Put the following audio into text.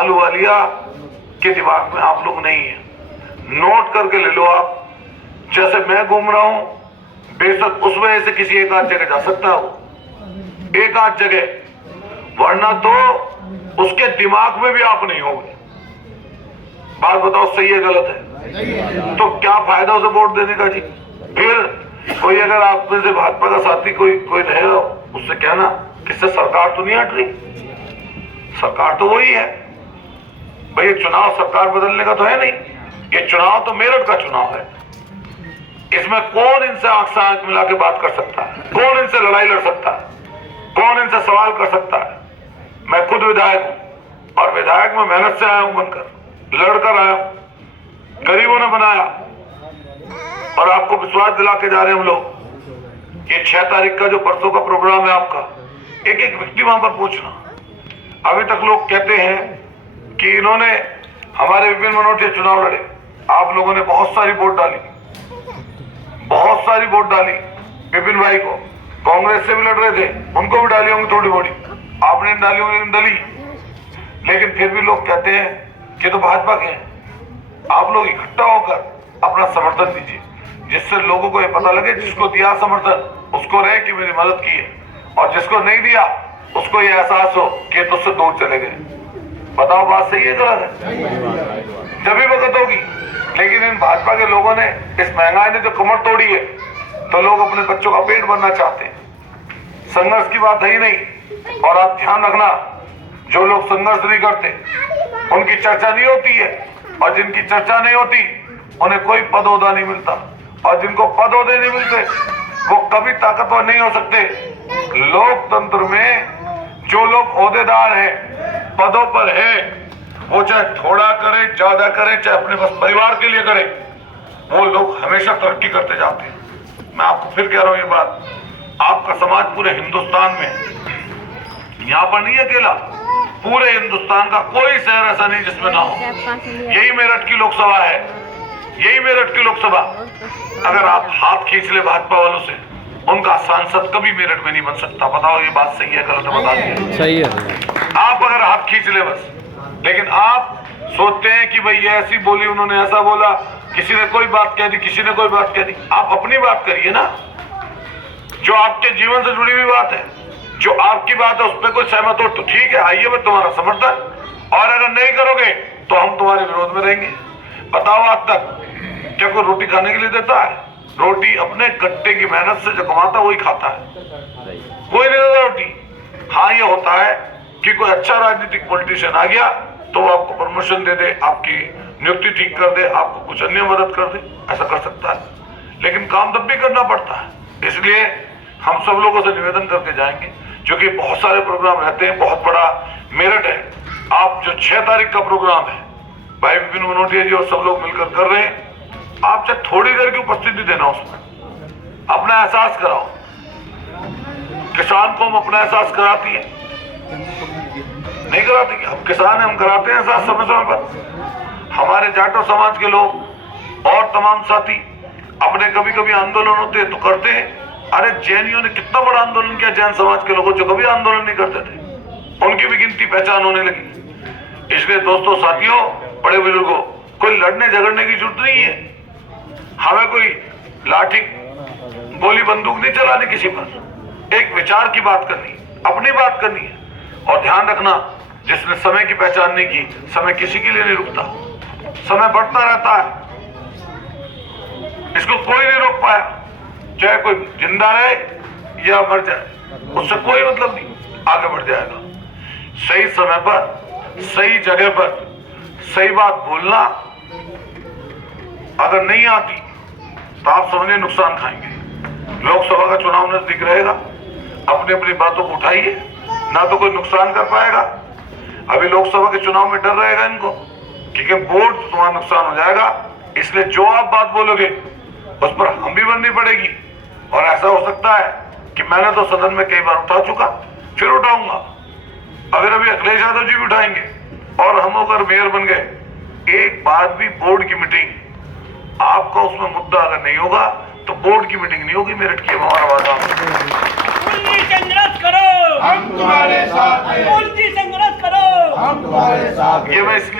आलू वालिया के दिमाग में आप लोग नहीं है। नोट करके ले लो आप, जैसे मैं घूम रहा हूं, बेशक उस वजह से किसी एक आध जगह जा सकता हो, एक आध जगह, वरना तो उसके दिमाग में भी आप नहीं होगे। बात बताओ, सही है गलत है? तो क्या फायदा उसे वोट देने का जी? फिर कोई अगर आप में से भाजपा का साथी कोई रहेगा, उससे कहना किससे सरकार तो नहीं हट रही, सरकार तो वही है भाई। ये चुनाव सरकार बदलने का तो है नहीं, ये चुनाव तो मेरठ का चुनाव है। इसमें कौन इनसे आंख से आंख मिला के बात कर सकता है? कौन इनसे लड़ाई लड़ सकता है? कौन इनसे सवाल कर सकता है? मैं खुद विधायक हूं और विधायक में मेहनत से आया हूं, बनकर लड़कर आया हूं, गरीबों ने बनाया। और आपको विश्वास दिला के जा रहे हैं हम लोग, ये 6 तारीख का जो परसों का प्रोग्राम है आपका, एक एक व्यक्ति वहां पर पूछना। अभी तक लोग कहते हैं कि इन्होंने हमारे विपिन मनोटिया चुनाव लड़े, आप लोगों ने बहुत सारी वोट डाली, बहुत सारी वोट डाली विपिन भाई को। कांग्रेस से भी लड़ रहे थे, उनको भी डाली होंगी थोड़ी बड़ी, आपने डाली होंगी डली, लेकिन फिर भी लोग कहते हैं कि तो भाजपा के हैं। आप लोग इकट्ठा होकर अपना समर्थन दीजिए, जिससे लोगों को ये पता लगे, जिसको दिया समर्थन उसको रहे कि मेरी मदद की है, और जिसको नहीं दिया उसको ये एहसास हो कि तुझसे दूर चले गए। बताओ बात सही है गलत है? जब भी वक्त होगी। लेकिन इन भाजपा के लोगों ने, इस महंगाई ने जो कमर तोड़ी है, तो लोग अपने बच्चों का पेट भरना चाहते हैं। संघर्ष की बात है ही नहीं। और आप ध्यान रखना, जो लोग संघर्ष नहीं करते उनकी चर्चा नहीं होती है, और जिनकी चर्चा नहीं होती उन्हें कोई पद ओहदा नहीं मिलता, और जिनको पद ओहदे नहीं मिलते वो कभी ताकतवर नहीं हो सकते। लोकतंत्र में जो लोग ओहदेदार हैं, पदों पर हैं, वो चाहे थोड़ा करे, ज्यादा करे, चाहे अपने बस परिवार के लिए करे, वो लोग हमेशा तरक्की करते जाते हैं। मैं आपको फिर कह रहा हूं ये बात, आपका समाज पूरे हिंदुस्तान में, यहां पर नहीं अकेला, पूरे हिंदुस्तान का कोई शहर ऐसा नहीं जिसमें ना हो। यही मेरठ की लोकसभा है, यही मेरठ की लोकसभा। अगर आप हाथ खींच ले भाजपा वालों से, उनका सांसद कभी मेरठ में नहीं बन सकता। बताओ ये बात सही है गलत है? बता दीजिए। सही है। आप अगर हाथ खींच ले बस, लेकिन आप सोचते हैं कि भाई ये ऐसी बोली, उन्होंने ऐसा बोला, किसी ने कोई बात कह दी, किसी ने कोई बात कह दी। आप अपनी बात करिए ना, जो आपके जीवन से जुड़ी हुई बात है, जो आपकी बात है, उस पर कोई सहमत हो तो ठीक है, आइए मैं तुम्हारा समर्थन। और अगर नहीं करोगे तो हम तुम्हारे विरोध में रहेंगे। बताओ आज तक क्या कोई रोटी खाने के लिए देता है? रोटी अपने गट्टे की मेहनत से जो कमाता है वही खाता है, कोई नहीं देता रोटी। हाँ ये होता है कि कोई अच्छा राजनीतिक पॉलिटिशियन आ गया तो वो आपको प्रमोशन दे दे, आपकी नियुक्ति ठीक कर दे, आपको कुछ अन्य मदद कर दे, ऐसा कर सकता है, लेकिन काम तब भी करना पड़ता है। इसलिए हम सब लोगों से निवेदन करके जाएंगे, क्योंकि बहुत सारे प्रोग्राम रहते हैं, बहुत बड़ा मेरठ है। आप जो 6 तारीख का प्रोग्राम है भाई विपिन मनोटिया जी और सब लोग मिलकर कर रहे हैं, आप चाहे थोड़ी देर की उपस्थिति देना, उसमें अपना एहसास कराओ। किसान को हम अपना एहसास कराती है, नहीं कराती? हम किसान हैं, हम कराते हैं एहसास समय समय पर। हमारे जाटो समाज के लोग और तमाम साथी अपने कभी कभी आंदोलन होते हैं तो करते हैं। अरे जैनियों ने कितना बड़ा आंदोलन किया, जैन समाज के लोगों जो कभी आंदोलन नहीं करते थे, उनकी भी गिनती पहचान होने लगी। इसलिए दोस्तों, साथियों, बड़े बुजुर्गों, कोई लड़ने झगड़ने की जरूरत नहीं है। हमें कोई लाठी गोली बंदूक नहीं चलानी किसी पर, एक विचार की बात करनी, अपनी बात करनी है। और ध्यान रखना, जिसने समय की पहचान नहीं की, समय किसी के लिए नहीं रुकता, समय बढ़ता रहता है, इसको कोई नहीं रोक पाया। चाहे कोई जिंदा रहे या मर जाए, उससे कोई मतलब नहीं, आगे बढ़ जाएगा। सही समय पर, सही जगह पर सही बात बोलना अगर नहीं आती तो आप समझिए नुकसान खाएंगे। लोकसभा का चुनाव नजदीक रहेगा, अपनी अपनी बातों को उठाइए, ना तो कोई नुकसान कर पाएगा। अभी लोकसभा के चुनाव में डर रहेगा इनको, क्योंकि वोट तुम्हारा नुकसान हो जाएगा। इसलिए जो आप बात बोलोगे उस पर हम भी बननी पड़ेगी। और ऐसा हो सकता है कि मैंने तो सदन में कई बार उठा चुका, फिर उठाऊंगा, अगर अभी अखिलेश यादव जी भी उठाएंगे, और हम अगर मेयर बन गए, एक बात भी, बोर्ड की मीटिंग, आपका उसमें मुद्दा अगर नहीं होगा तो बोर्ड की मीटिंग नहीं होगी मेरठ की। हमारा वादा, संघर्ष करो, हम तुम्हारे साथ हैं। संघर्ष करो, हम तुम्हारे साथ ये मैं इसलिए